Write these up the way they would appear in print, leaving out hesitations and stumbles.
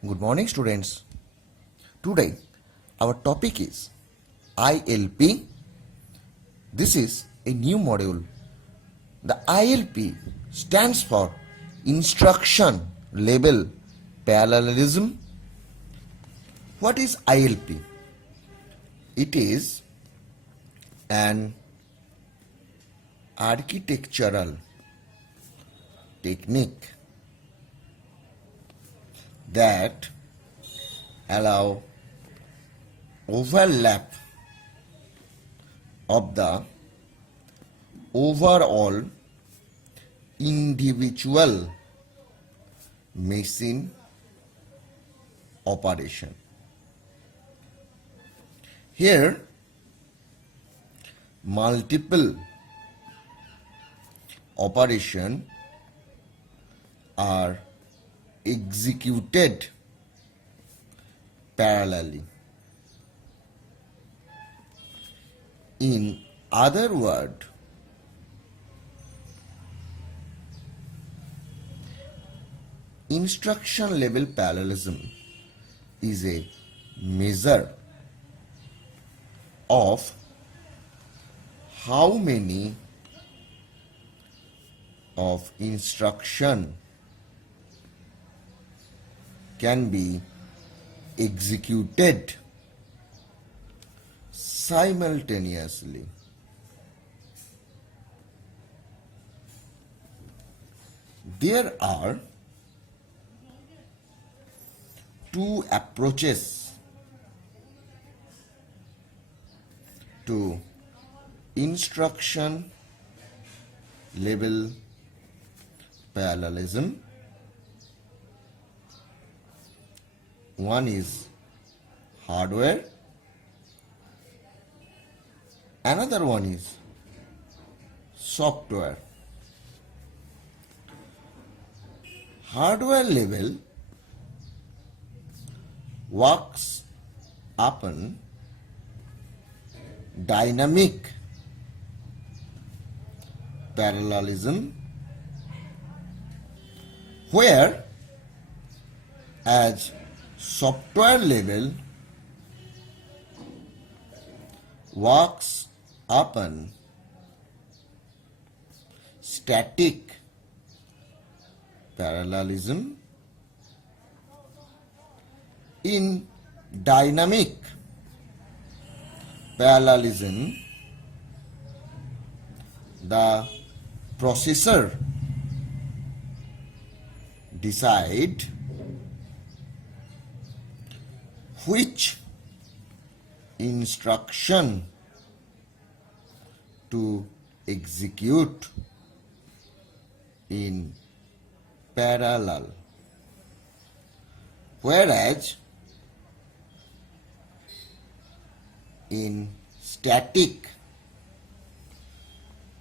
Good morning, students. Today, our topic is ILP. This is a new module. The ILP stands for Instruction Level Parallelism. What is ILP? It is an architectural technique that allow overlap of the overall individual machine operation. Here, multiple operation are executed parallelly. In other words, instruction level parallelism is a measure of how many of instruction can be executed simultaneously. There are two approaches to instruction level parallelism. One is hardware, another one is software. Hardware level works upon dynamic parallelism, where as software level works upon static parallelism. In dynamic parallelism, the processor decide which instruction to execute in parallel, whereas in static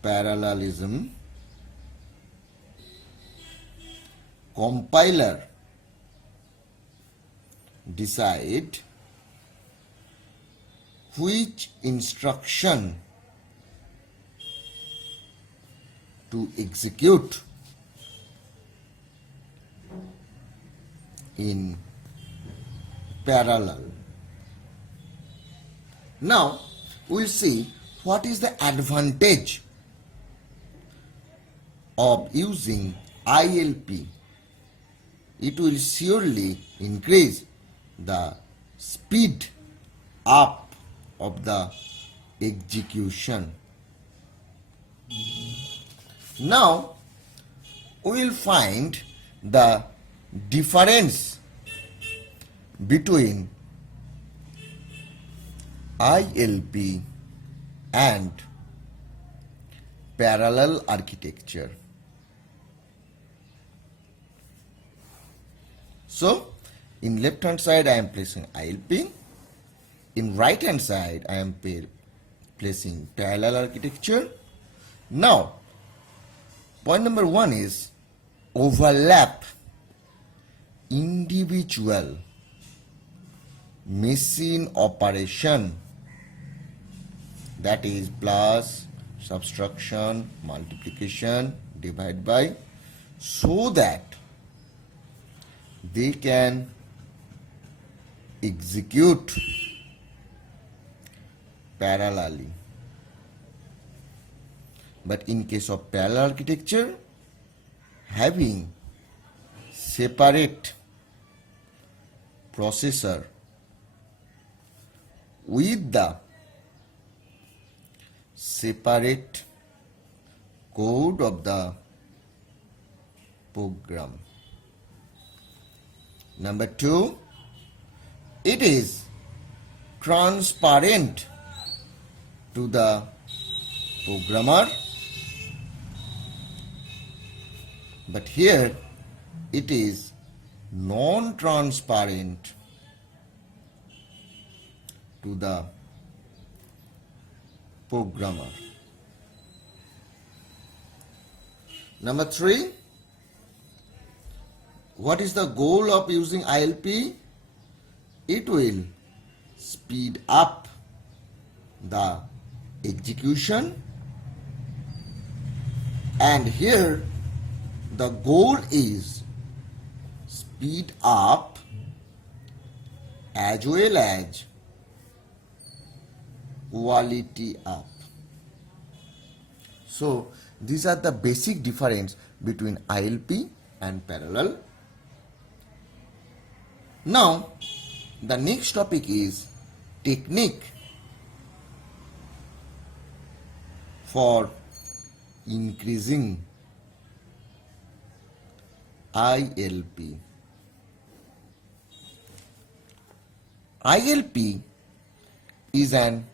parallelism, compiler decide which instruction to execute in parallel. Now we'll see what is the advantage of using ILP. It will surely increase the speed up of the execution. Now we will find the difference between ILP and parallel architecture. So, in left hand side I am placing ILP, in right hand side I am placing parallel architecture. Now, point number one is overlap individual machine operation, that is plus, subtraction, multiplication, divide by, so that they can execute parallelly. But in case of parallel architecture, having separate processor with the separate code of the program. Number 2, it is transparent to the programmer, but here it is non-transparent to the programmer. Number 3, what is the goal of using ILP? It will speed up the execution, and here the goal is speed up as well as quality up. So these are the basic difference between ILP and parallel. Now the next topic is technique for increasing ILP. ILP is an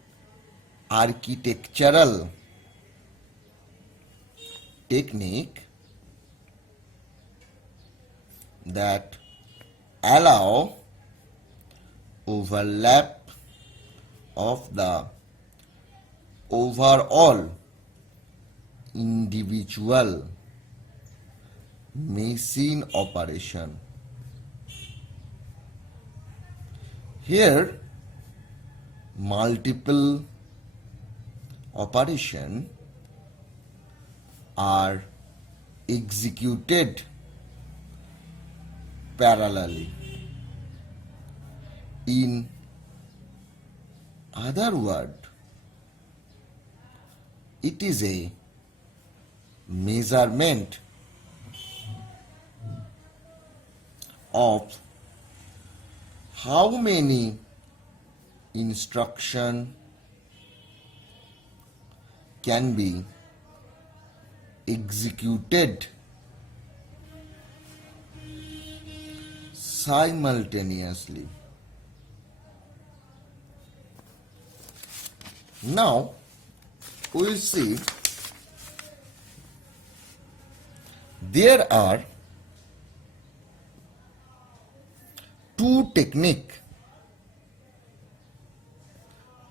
architectural technique that allow overlap of the overall individual machine operation. Here multiple operations are executed parallelly. In other words, it is a measurement of how many instructions can be executed simultaneously. Now we will see there are two techniques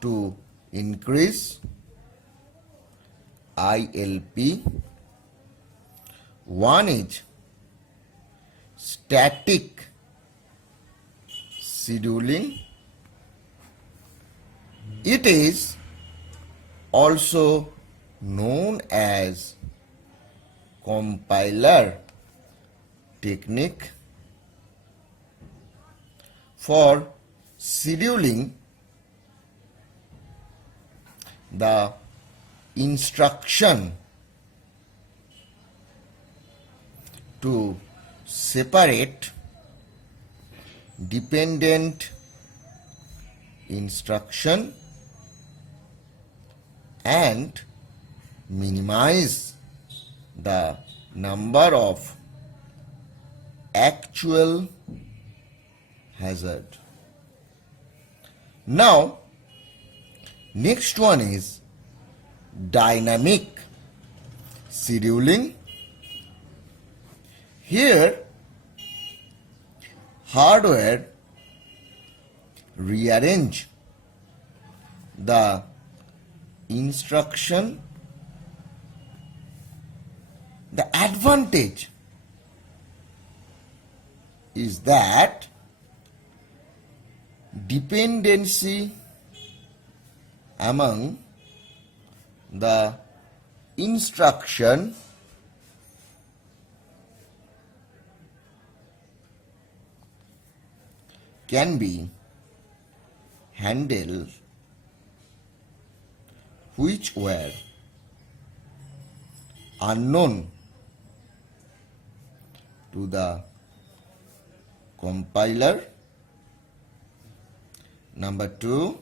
to increase ILP. One is static scheduling. It is also known as compiler technique. For scheduling the instruction to separate dependent instruction and minimize the number of actual hazard. Now next one is dynamic scheduling. Here hardware rearrange the instruction. The advantage is that dependency among the instruction can be handle which were unknown to the compiler. Number 2,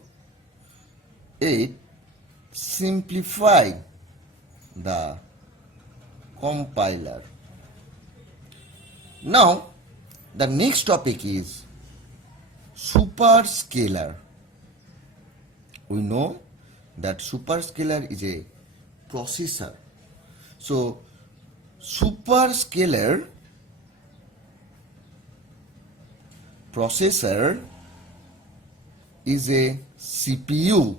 it simplify the compiler. Now, the next topic is superscalar. We know that superscalar is a processor. So, superscalar processor is a CPU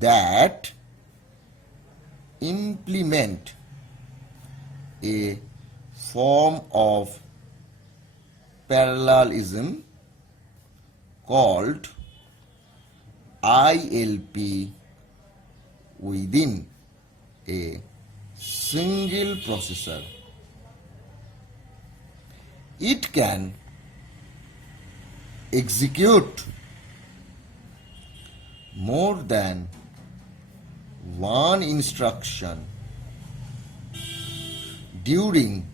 that implement a form of parallelism called ILP within a single processor. It can execute more than one instruction during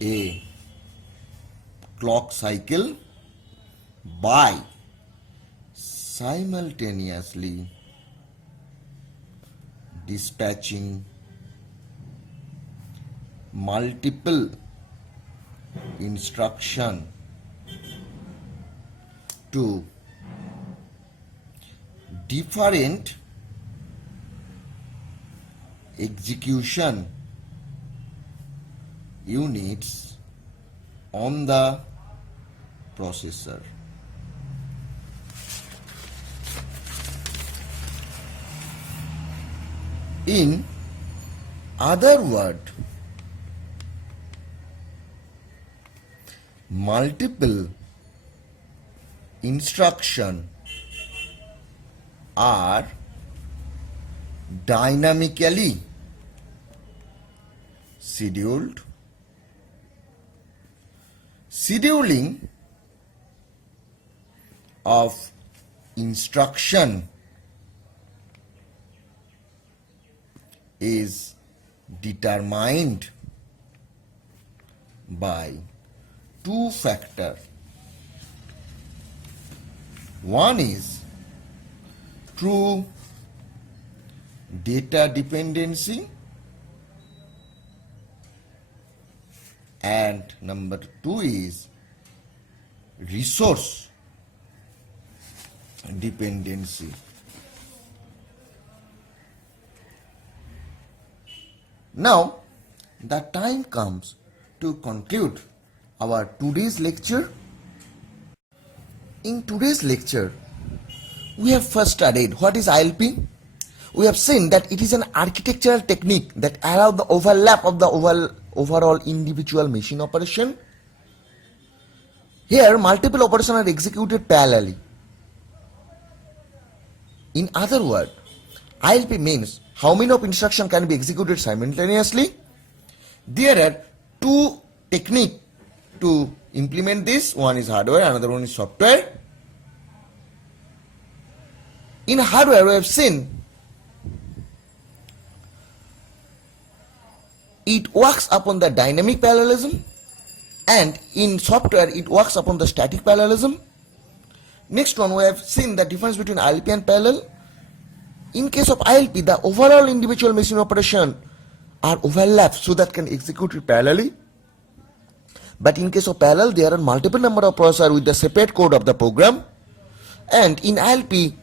a clock cycle by simultaneously dispatching multiple instructions to different execution units on the processor. In other words, multiple instructions are dynamically scheduled. Scheduling of instruction is determined by two factors. One is true data dependency, and number 2 is resource dependency. Now, the time comes to conclude our today's lecture. In today's lecture, we have first studied what is ILP. We have seen that it is an architectural technique that allows the overlap of the overall individual machine operation. Here, multiple operations are executed parallelly. In other words, ILP means how many of instructions can be executed simultaneously. There are two techniques to implement this. One is hardware, another one is software. In hardware, we have seen it works upon the dynamic parallelism, and in software it works upon the static parallelism. Next one, we have seen the difference between ILP and parallel. In case of ILP, the overall individual machine operation are overlapped so that can execute it parallelly. But in case of parallel, there are multiple number of processors with the separate code of the program. And in ILP,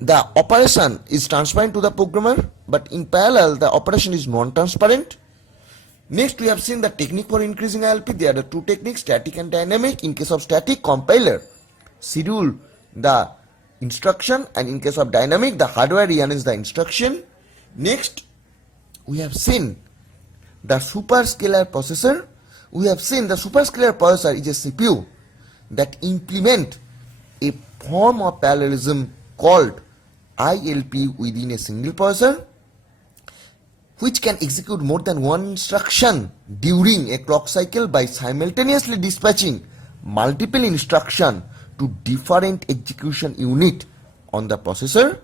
the operation is transparent to the programmer, but in parallel, the operation is non-transparent. Next, we have seen the technique for increasing ILP. There are two techniques, static and dynamic. In case of static, compiler schedule the instruction, and in case of dynamic, the hardware rearranges the instruction. Next, we have seen the superscalar processor. We have seen the superscalar processor is a CPU that implement a form of parallelism called ILP within a single processor, which can execute more than one instruction during a clock cycle by simultaneously dispatching multiple instructions to different execution unit on the processor.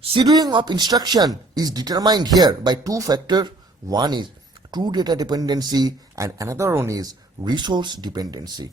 Scheduling of instruction is determined here by two factors. One is true data dependency and another one is resource dependency.